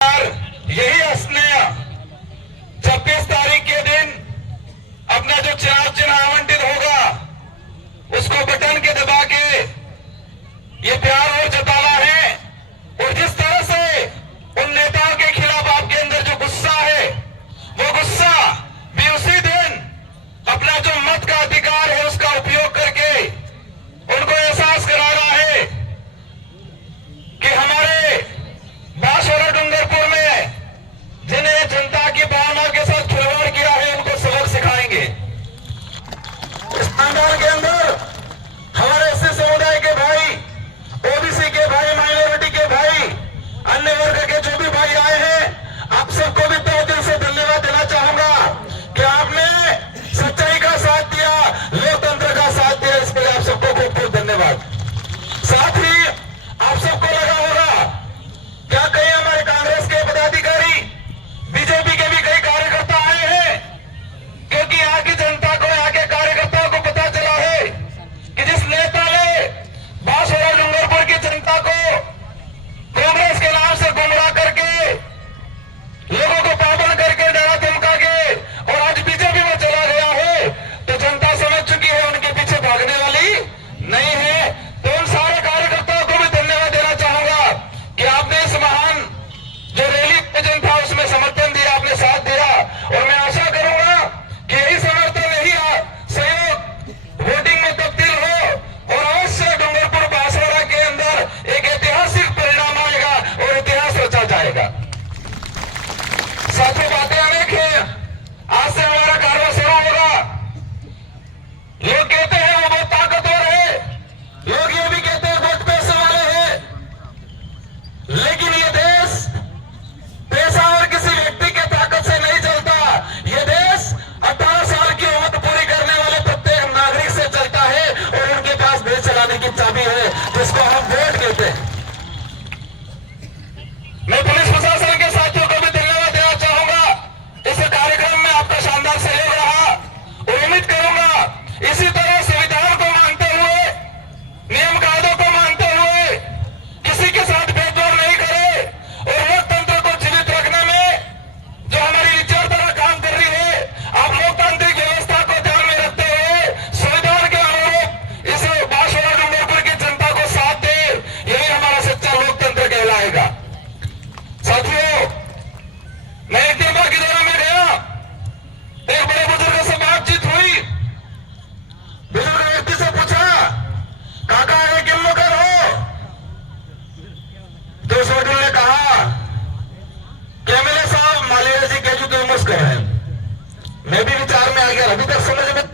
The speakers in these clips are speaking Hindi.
यही स्नेह 26 तारीख के दिन अपना जो चुनाव चिन्ह आवंटित होगा उसको बटन के दबा के ये प्यार और जताना है। और जिस तरह से उन नेताओं के खिलाफ आपके अंदर जो गुस्सा है वो गुस्सा भी उसी दिन अपना जो मत का अधिकार है उसका उपयोग करके उनको एहसास कराना है कि हमारे बांसवाड़ा डूंगरपुर में जिन्हें जनता की भावना के साथ खिलवाड़ किया है उनको सबक सिखाएंगे। इस पंडाल के अंदर हमारे एससी समुदाय के भाई, ओबीसी के भाई, माइनॉरिटी के भाई, अन्य वर्ग के जो भी भाई आए हैं, आप सबको भी तहे दिल से धन्यवाद देना चाहूंगा कि आपने सच्चाई का साथ दिया, लोकतंत्र का साथ दिया। इसके लिए आप सबको खूब खूब धन्यवाद। साथ ही आप सबको लगा होगा क्या कहीं हमारे कांग्रेस के पदाधिकारी, बीजेपी के भी कई कार्यकर्ता आए हैं, क्योंकि यहाँ की जनता को, यहाँ के कार्यकर्ताओं को पता चला है कि जिस नेता ने बांसवाड़ा डूंगरपुर की जनता को कांग्रेस के नाम से गुमराह करके, लोगों को पागल करके, डरा धमका के और आज बीजेपी में चला गया है, तो जनता समझ चुकी है उनके पीछे भागने वाली नहीं है। तो उन सारे कार्यकर्ताओं को भी धन्यवाद देना चाहूंगा कि आपने इस महान जो रैली आयोजन था उसमें समर्थन दिया, आपने साथ दिया। और मैं आशा करूंगा कि यही समर्थन, यही सहयोग वोटिंग में तब्दील हो और अवश्य डूंगरपुर बांसवाड़ा के अंदर एक ऐतिहासिक परिणाम आएगा और इतिहास रचा जाएगा। साथियों, बातें अनेक हैं। आज से हमारा कार्य शुरू होगा। लोग कहते हैं वो बहुत ताकतवर है, लोग ये भी कहते हैं बहुत पैसे वाले हैं, लेकिन ये देश पैसा और किसी व्यक्ति के ताकत से नहीं चलता। ये देश 18 साल की उम्र पूरी करने वाले प्रत्येक नागरिक से चलता है और उनके पास देश चलाने की चाबी है, जिसको हम वोट कहते हैं। मैं पुलिस प्रशासन के साथियों को भी धन्यवाद देना चाहूंगा। इस कार्यक्रम में आपका शानदार सहयोग रहा और उम्मीद करूंगा इसी तरह संविधान को मानते हुए, नियम कायदों को मानते हुए, किसी के साथ भेदभाव नहीं करे और लोकतंत्र को जीवित रखने में जो हमारी विचारधारा काम कर रही है, आप लोकतांत्रिक व्यवस्था को ध्यान में रखते हुए संविधान के अनुरूप इस बांसवाड़ा डूंगरपुर की जनता को साथ दे, यही हमारा सच्चा लोकतंत्र कहलाएगा। साथियों, मैं एक दिन बाकी दौरा में गया, एक बड़े बुजुर्ग से बातचीत हुई। बुजुर्ग व्यक्ति से पूछा, काका आगे क्यों मकर हो? तो उस वकील ने कहा कि एमएलए साहब मालिया जी के जो मुस्कर है। मैं भी विचार में आ गया, अभी तक समझ में,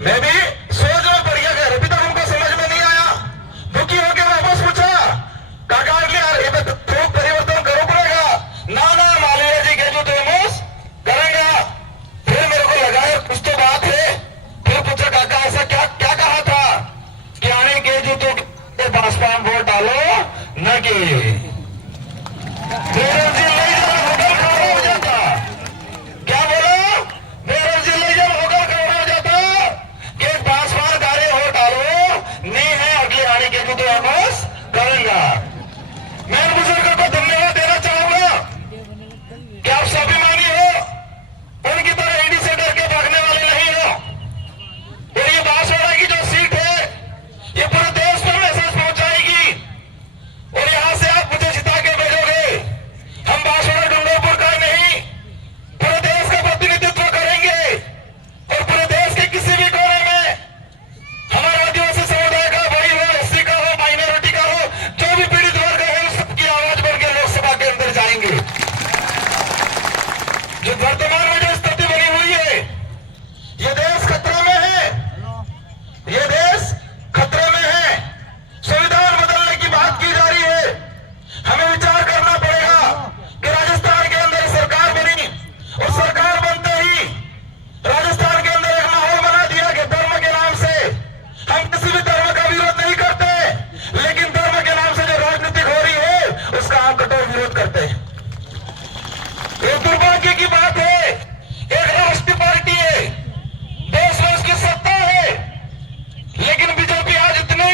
मैं भी सोच में पड़ गया, अभी तक उनको समझ में नहीं आया। दुखी होकर वापस पूछा, काका ये थोड़ा परिवर्तन करो पड़ेगा? ना मालिया जी के जो करेंगे। फिर मेरे को लगा कुछ तो बात है। फिर पूछा, काका ऐसा क्या क्या कहा था कि आने के जो भाजपा वोट डालो न कि होटल खड़ा हो जाता। क्या बोला? बेरोजगार होटल खड़ा हो जाता कि भाजपा कार्य वोट डालो नहीं है, अगले आने के जो करेंगे। मैं बुजुर्ग को धन्यवाद देना चाहूंगा कि आप स्वाभिमानी हो, उनकी तरह ईडी से डर के भागने वाले नहीं हो। और ये बांसवाड़ा की जो सीट है ये पूरे देश में मैसेज पहुंचाएगी और यहां से आप मुझे जिता के भेजोगे। हम बांसवाड़ा डूंगरपुर का नहीं, पूरे देश का प्रतिनिधित्व करेंगे और पूरे देश के किसी भी कोने में हमारा आदिवासी समुदाय का भाई हो, एससी का हो, माइनॉरिटी का हो, जो भी पीड़ित वर्ग है उस सबकी आवाज बन के लोकसभा के अंदर जाएंगे। जो वर्तमान में जो स्थिति बनी हुई है, ये देश खतरे में है, ये देश खतरे में है। संविधान बदलने की बात की जा रही है। हमें विचार करना पड़ेगा कि राजस्थान के अंदर सरकार बनी और सरकार बनते ही राजस्थान के अंदर एक माहौल बना दिया कि धर्म के नाम से हम किसी भी धर्म का विरोध नहीं करते, लेकिन धर्म के नाम से जो राजनीति हो रही है उसका हम कठोर विरोध करते हैं। ये दुर्भाग्य की बात है। एक राष्ट्रीय पार्टी है, देश में उसकी सत्ता है, लेकिन बीजेपी आज इतनी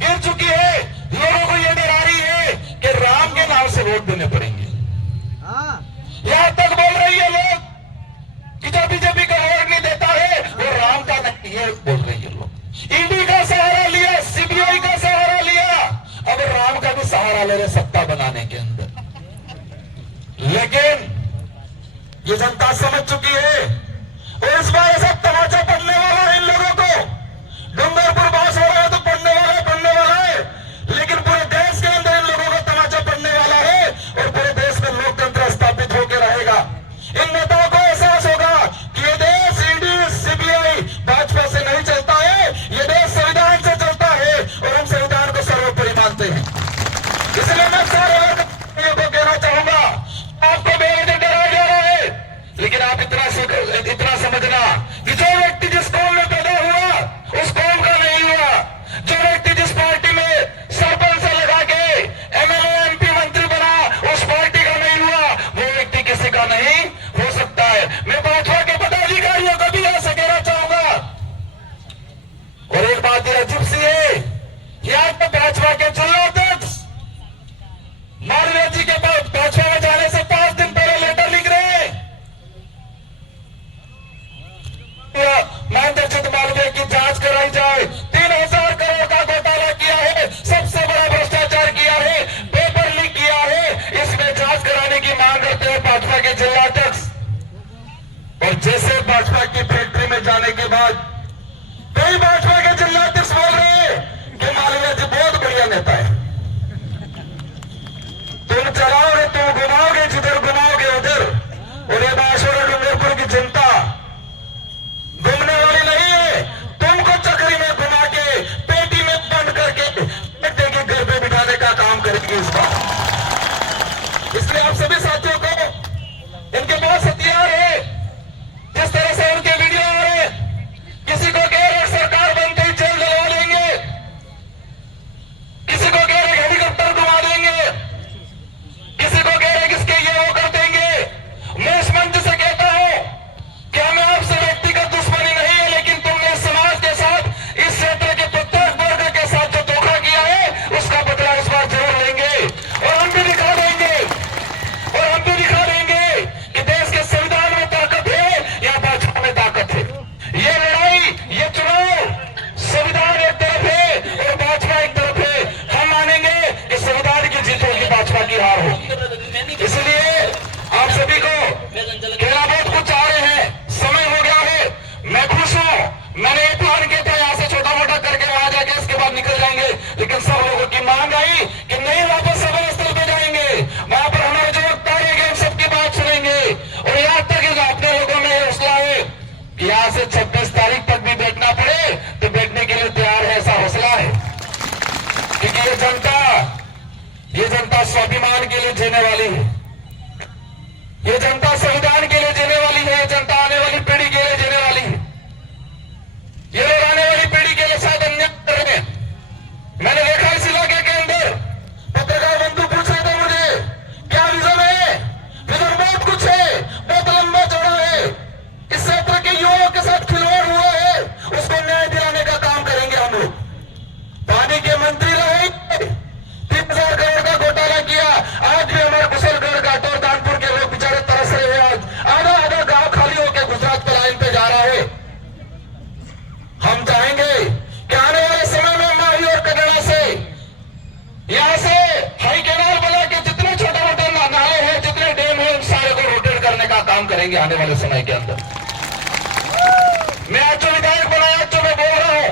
गिर चुकी है, लोगों को यह डरा रही है कि राम के वोट देने पड़ेंगे। यहां तक बोल रही है लोग कि जो बीजेपी का वोट नहीं देता है वो राम का नहीं है, बोल रही है लोग। ईडी का सहारा लिया, सीबीआई का सहारा लिया, अब राम का भी सहारा ले रहे सत्ता बनाने के अंदर। लेकिन ये जनता समझ चुकी है और इस बार ऐसा तमाचा पड़ने वाला है इन लोगों को। डूंगरपुर बास हो रहा है तो पड़ने वाला है, लेकिन पूरे देश के अंदर इन लोगों को तमाचा पड़ने वाला है और पूरे देश में लोकतंत्र स्थापित होकर रहेगा। इन नेताओं को एहसास होगा कि ये देश ईडी सीबीआई भाजपा से नहीं चलता है, ये देश संविधान से चलता है और हम संविधान को सर्वोपरि मानते हैं। इसलिए मैं सारे वर्गों को कहना चाहूंगा, आपको बेवजह डराया जा रहा है, लेकिन आप इतना समझना कि जो व्यक्ति जिस कौम में पैदा हुआ उस कौम का नहीं हुआ, जो व्यक्ति जिस पार्टी में सरपंच से लगा के एमएलए एमपी मंत्री बना उस पार्टी का नहीं हुआ, वो व्यक्ति किसी का नहीं हो सकता है। मैं भाजपा के पदाधिकारियों को भी ऐसा कहना चाहूंगा। और एक बात ये अजीब सी है कि आज तो भाजपा के जिला अध्यक्ष मालवीय जी के पास भाजपा में जाने से 5 दिन पहले लेटर लिख रहे हैं, महेंद्रजीत मालवीय की जांच कराई जाए। 3000 करोड़ का घोटाला किया है, सबसे बड़ा भ्रष्टाचार किया है, पेपर लीक किया है, इसमें जांच कराने की मांग करते हैं भाजपा के जिला अध्यक्ष। और जैसे भाजपा की फैक्ट्री में जाने के बाद कई भाजपा के जिला अध्यक्ष बोल रहे हैं कि मालवीय जी बहुत बढ़िया नेता है, तुम चलाओगे तुम घुमाओगे जिधर घुमाओगे उधर। और ये बांसवाड़ा डूंगरपुर की जनता घूमने वाली नहीं है, तुमको चक्री में घुमा के पेटी में बंद करके बेटे के घर पे बिठाने का काम करेगी इस बार। इसलिए आप सभी साथियों को, इनके पास हथियार है, जिस तरह से उनके वीडियो आ रहे, किसी को कह रहे सरकार बनते ही जेल डलवा देंगे, किसी को कह रहे हेलीकॉप्टर घुमा देंगे, किसी को कह रहे किसके ये वो कर देंगे। मैं इस मंच से कहता हूं कि हमें आपसे व्यक्तिगत दुश्मनी नहीं है, लेकिन तुमने समाज के साथ, इस क्षेत्र के प्रत्येक वर्ग के साथ जो धोखा किया है उसका बदला इस बार जरूर लेंगे। और हम भी दिखा देंगे कि देश के संविधान में ताकत है या भाजपा में ताकत है। ये लड़ाई, ये चुनाव, संविधान एक तरफ है और भाजपा एक तरफ है। हम मानेंगे कि संविधान की जीत होगी, भाजपा की हार होगी। इसलिए आप सभी को कहना बहुत कुछ आ रहे हैं, समय हो गया है। मैं खुश हूं, मैंने ये प्लान किया था यहां से छोटा मोटा करके वहां जाके इसके बाद निकल जाएंगे, लेकिन सब लोगों की मांग आई कि नहीं वापस सभा स्थल पे जाएंगे, वहां पर हमारे जो वक्ता रहेंगे हम सबकी बात सुनेंगे। और यहां तक अपने लोगों में हौसला है कि यहां से 26 तारीख तक भी बैठना पड़े तो बैठने के लिए तैयार है, ऐसा हौसला है। क्योंकि ये जनता स्वाभिमान के लिए जीने वाली है, ये जनता संविधान के लिए जीने वाली है, ये जनता आने वाली पीढ़ी के लिए जीने वाली है। ये लोग आने वाली पीढ़ी के लिए शायद अन्याय कर रहे हैं। मैंने देखा इस इलाके के अंदर पत्रकार बंधु पूछ रहे थे मुझे क्या विजन है, विजन बहुत कुछ है, बहुत लंबा चौड़ा है। इस क्षेत्र के युवाओं के साथ खिलवाड़ हुआ है, उसको न्याय दिलाने का काम करेंगे हम लोग। पानी के मंत्री रहे, 3000 करोड़ का घोटाला किया, आज भी हमारे कुशलगढ़ घाट और दानपुर के लोग बेचारे तरस रहे हैं। आज आधा गांव खाली होकर गुजरात के लाइन पे जा रहा है। हम चाहेंगे कि आने वाले समय में माही और कटरा से, यहां से हाई कैनाल बना के जितने छोटे मोटे नाले हैं, जितने डैम हैं, उन सारे को रोटेट करने का काम करेंगे आने वाले समय के अंदर। मैं आज जो विधायक बनाया, जो मैं बोल रहा हूं,